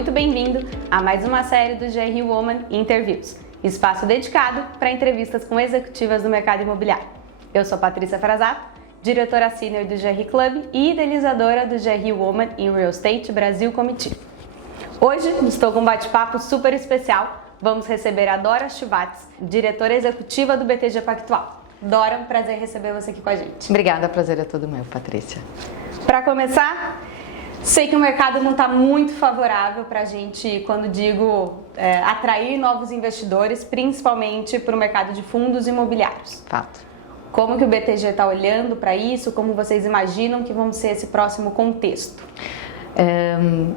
muito bem-vindo a mais uma série do GRI Woman Interviews, espaço dedicado para entrevistas com executivas do mercado imobiliário. Eu sou Patrícia Farazato, diretora sênior do GRI Club e idealizadora do GRI Woman in Real Estate Brasil Committee. Hoje estou com um bate-papo super especial. Vamos receber a Dora Schwartz, diretora executiva do BTG Pactual. Dora, um prazer receber você aqui com a gente. Obrigada, prazer é todo meu, Patrícia. Para começar, sei que o mercado não está muito favorável para a gente, quando digo atrair novos investidores, principalmente para o mercado de fundos imobiliários. Fato. Como que o BTG está olhando para isso? Como vocês imaginam que vão ser esse próximo contexto?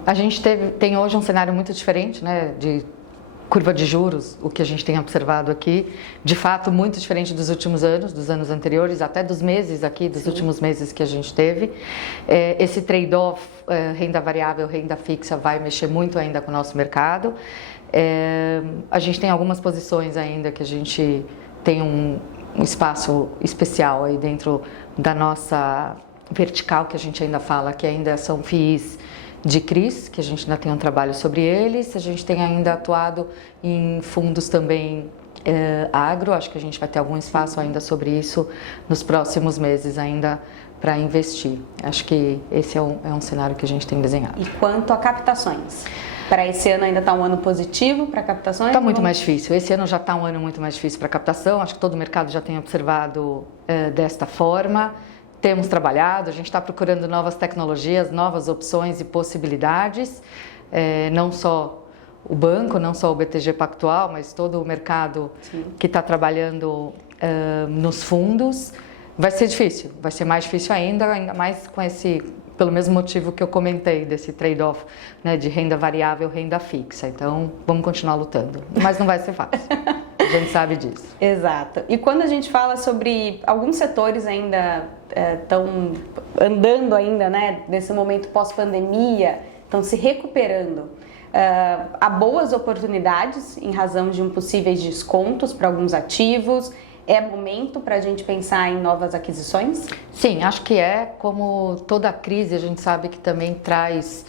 A gente tem hoje um cenário muito diferente, né, de curva de juros, o que a gente tem observado aqui, de fato muito diferente dos últimos anos, dos anos anteriores, até dos meses aqui, dos últimos meses que a gente teve. Esse trade-off, renda variável, renda fixa, vai mexer muito ainda com o nosso mercado. A gente tem algumas posições ainda que a gente tem um espaço especial aí dentro da nossa vertical, que a gente ainda fala, que ainda são FIIs de CRIs, que a gente ainda tem um trabalho sobre eles. A gente tem ainda atuado em fundos também agro, acho que a gente vai ter algum espaço ainda sobre isso nos próximos meses ainda para investir. Acho que esse é um cenário que a gente tem desenhado. E quanto a captações? Para esse ano ainda está um ano positivo para captações? Está muito mais difícil. Esse ano já está um ano muito mais difícil para captação. Acho que todo o mercado já tem observado desta forma. Temos trabalhado, a gente está procurando novas tecnologias, novas opções e possibilidades, não só o banco, não só o BTG Pactual, mas todo o mercado que está trabalhando nos fundos. Vai ser difícil, vai ser mais difícil ainda mais com pelo mesmo motivo que eu comentei, desse trade-off, né, de renda variável, renda fixa. Então, vamos continuar lutando, mas não vai ser fácil. A gente sabe disso. Exato. E quando a gente fala sobre alguns setores ainda estão andando ainda, né, nesse momento pós-pandemia, estão se recuperando, há boas oportunidades em razão de possíveis descontos para alguns ativos. É momento para a gente pensar em novas aquisições? Sim, acho que como toda crise, a gente sabe que também traz,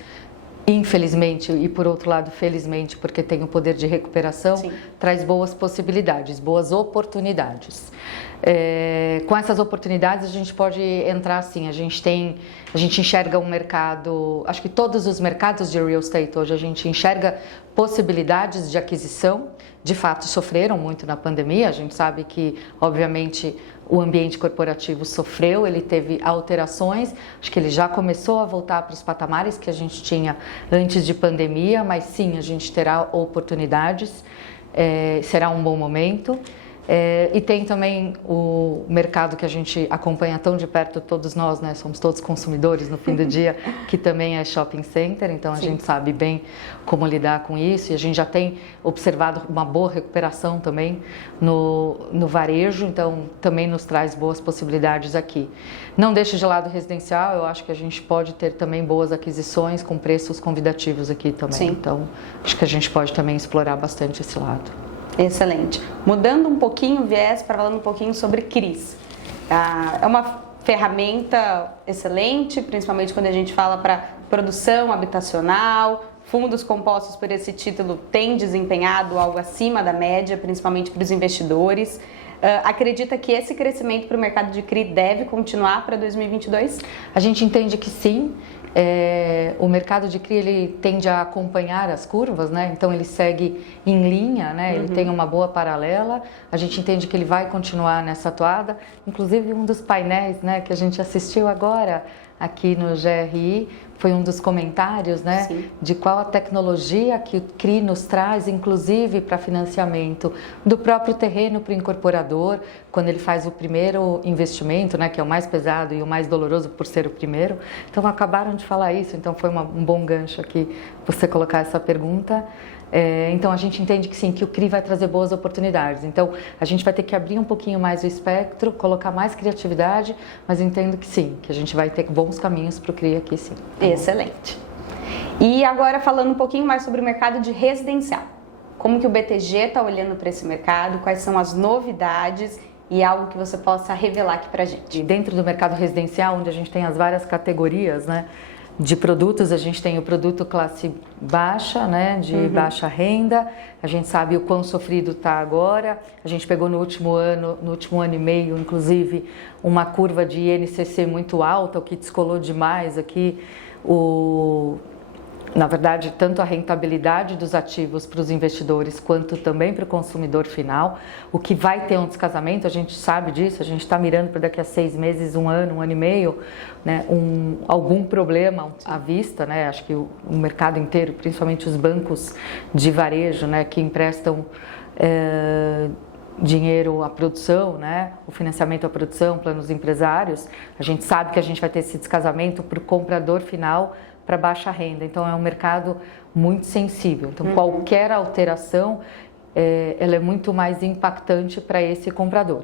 infelizmente, e por outro lado, felizmente, porque tem o poder de recuperação, traz boas possibilidades, boas oportunidades. Com essas oportunidades a gente pode entrar assim, a gente enxerga um mercado, acho que todos os mercados de real estate hoje a gente enxerga possibilidades de aquisição. De fato sofreram muito na pandemia, a gente sabe que obviamente o ambiente corporativo sofreu, ele teve alterações, acho que ele já começou a voltar para os patamares que a gente tinha antes de pandemia, mas sim, a gente terá oportunidades, será um bom momento. E tem também o mercado que a gente acompanha tão de perto, todos nós, né, somos todos consumidores no fim do dia, que também é shopping center, então a gente sabe bem como lidar com isso, e a gente já tem observado uma boa recuperação também no varejo, então também nos traz boas possibilidades aqui. Não deixe de lado o residencial, eu acho que a gente pode ter também boas aquisições com preços convidativos aqui também, então acho que a gente pode também explorar bastante esse lado. Excelente. Mudando um pouquinho o viés, para falando um pouquinho sobre CRIs. É uma ferramenta excelente, principalmente quando a gente fala para produção habitacional. Fundos compostos por esse título têm desempenhado algo acima da média, principalmente para os investidores. Acredita que esse crescimento para o mercado de CRI deve continuar para 2022? A gente entende que sim. O mercado de CRI ele tende a acompanhar as curvas, né? Então ele segue em linha, né? Ele tem uma boa paralela. A gente entende que ele vai continuar nessa toada. Inclusive um dos painéis, né, que a gente assistiu agora aqui no GRI foi um dos comentários, né, de qual a tecnologia que o CRI nos traz, inclusive para financiamento do próprio terreno para o incorporador, quando ele faz o primeiro investimento, né, que é o mais pesado e o mais doloroso por ser o primeiro. Então acabaram de falar isso, então foi um bom gancho aqui você colocar essa pergunta. Então a gente entende que sim, que o CRI vai trazer boas oportunidades. Então a gente vai ter que abrir um pouquinho mais o espectro, colocar mais criatividade, mas entendo que sim, que a gente vai ter bons caminhos para o CRI aqui sim. Excelente. E agora falando um pouquinho mais sobre o mercado de residencial. Como que o BTG está olhando para esse mercado, quais são as novidades e algo que você possa revelar aqui para a gente? Dentro do mercado residencial, onde a gente tem as várias categorias, né? de produtos, a gente tem o produto classe baixa, né, de baixa renda. A gente sabe o quão sofrido está agora. A gente pegou no último ano e meio, inclusive, uma curva de INCC muito alta, o que descolou demais aqui na verdade, tanto a rentabilidade dos ativos para os investidores, quanto também para o consumidor final. O que vai ter um descasamento, a gente sabe disso, a gente está mirando para daqui a 6 meses, 1 ano e meio, né, algum problema à vista, né? Acho que o mercado inteiro, principalmente os bancos de varejo, né, que emprestam dinheiro à produção, né, o financiamento à produção, planos empresários, a gente sabe que a gente vai ter esse descasamento para o comprador final, para baixa renda. Então é um mercado muito sensível. Então qualquer alteração ela é muito mais impactante para esse comprador.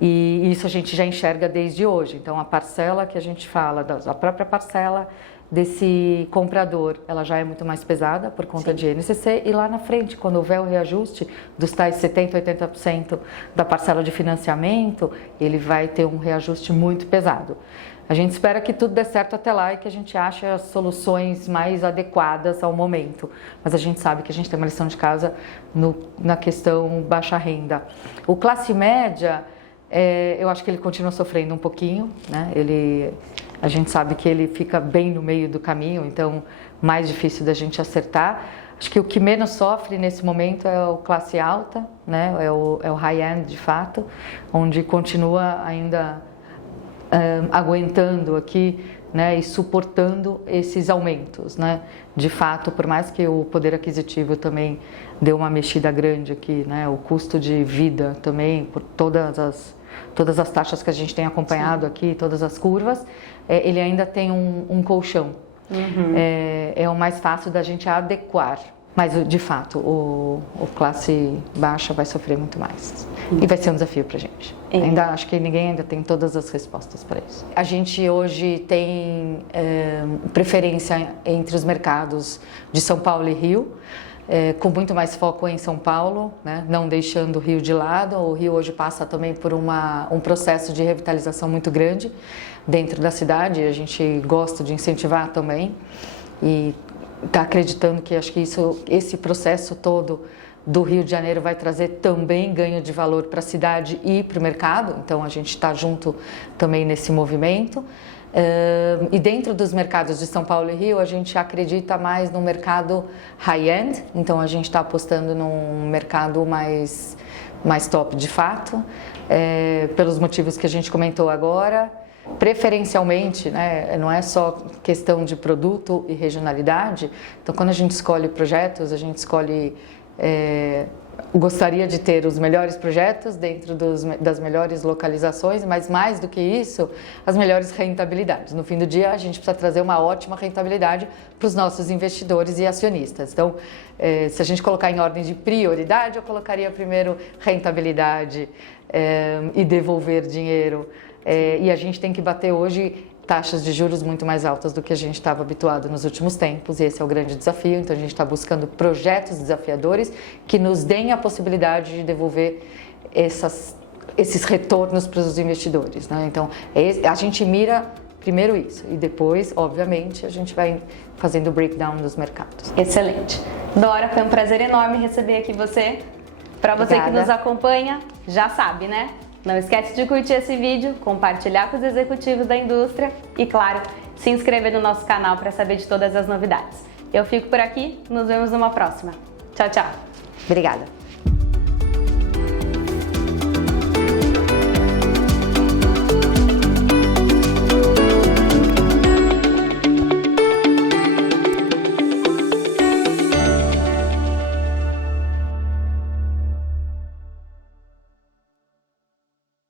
E isso a gente já enxerga desde hoje. Então a parcela que a gente fala, a própria parcela desse comprador, ela já é muito mais pesada por conta de INCC, e lá na frente, quando houver o reajuste dos tais 70%, 80% da parcela de financiamento, ele vai ter um reajuste muito pesado. A gente espera que tudo dê certo até lá e que a gente ache as soluções mais adequadas ao momento. Mas a gente sabe que a gente tem uma lição de casa na questão baixa renda. O classe média, eu acho que ele continua sofrendo um pouquinho, né? A gente sabe que ele fica bem no meio do caminho, então mais difícil da gente acertar. Acho que o que menos sofre nesse momento é o classe alta, né? É o high-end de fato, onde continua ainda aguentando aqui, né, e suportando esses aumentos, né? De fato, por mais que o poder aquisitivo também deu uma mexida grande aqui, né? O custo de vida também, por todas as taxas que a gente tem acompanhado aqui, todas as curvas, ele ainda tem um colchão. É o mais fácil da gente adequar. Mas, de fato, o classe baixa vai sofrer muito mais. E vai ser um desafio para a gente. Acho que ninguém ainda tem todas as respostas para isso. A gente hoje tem preferência entre os mercados de São Paulo e Rio, com muito mais foco em São Paulo, né? Não deixando o Rio de lado. O Rio hoje passa também por um processo de revitalização muito grande dentro da cidade. A gente gosta de incentivar também. E está acreditando que acho que esse processo todo do Rio de Janeiro vai trazer também ganho de valor para a cidade e para o mercado. Então a gente está junto também nesse movimento. E dentro dos mercados de São Paulo e Rio, a gente acredita mais no mercado high-end. Então a gente está apostando num mercado mais top de fato, pelos motivos que a gente comentou agora. Preferencialmente, né, não é só questão de produto e regionalidade. Então, quando a gente escolhe projetos, a gente escolhe, gostaria de ter os melhores projetos dentro das melhores localizações, mas mais do que isso, as melhores rentabilidades. No fim do dia, a gente precisa trazer uma ótima rentabilidade para os nossos investidores e acionistas. Então, se a gente colocar em ordem de prioridade, eu colocaria primeiro rentabilidade e devolver dinheiro. E a gente tem que bater hoje taxas de juros muito mais altas do que a gente estava habituado nos últimos tempos, e esse é o grande desafio. Então a gente está buscando projetos desafiadores que nos deem a possibilidade de devolver esses retornos para os investidores, né? Então a gente mira primeiro isso, e depois, obviamente, a gente vai fazendo o breakdown dos mercados. Excelente. Dora, foi um prazer enorme receber aqui você. Para você que nos acompanha, já sabe, né? Não esquece de curtir esse vídeo, compartilhar com os executivos da indústria e, claro, se inscrever no nosso canal para saber de todas as novidades. Eu fico por aqui, nos vemos numa próxima. Tchau, tchau. Obrigada.